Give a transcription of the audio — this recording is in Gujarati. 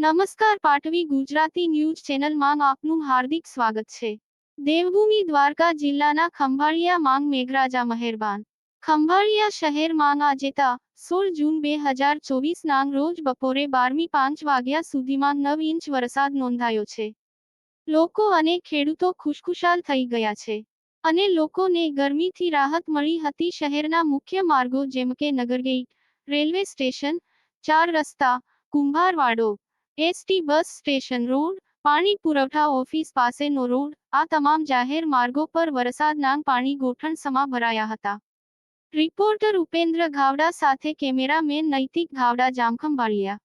નમસ્કાર પાટવી ગુજરાતી ન્યૂઝ ચેનલમાં આપનું હાર્દિક સ્વાગત છે. દેવભૂમિ દ્વારકા જિલ્લાના ખંભાળિયા માંગ મેઘરાજા મહેરબાન. ખંભાળિયા શહેરમાં આજેતા સોળ જૂન બે હજાર ચોવીસ ના રોજ બપોરે બારમી પાંચ વાગ્યા સુધીમાં નવ ઇંચ વરસાદ નોંધાયો છે. લોકો અને ખેડૂતો ખુશખુશાલ થઈ ગયા છે. અને લોકોને ગરમીથી રાહત મળી હતી શહેરના મુખ્ય માર્ગો જેમ કે નગરગેટ રેલવે સ્ટેશન, ચાર રસ્તા, Kumbharwada ST bus station road, પાણી પુરવઠા ઓફિસ પાસેનો રોડ, આ તમામ જાહેર માર્ગો પર વરસાદના પાણી ગોઠણ સમા ભરાયા હતા. રિપોર્ટર ઉપેન્દ્ર ગાવડા સાથે કેમેરામેન નૈતિક ઘાવડા જામખંભાળિયા.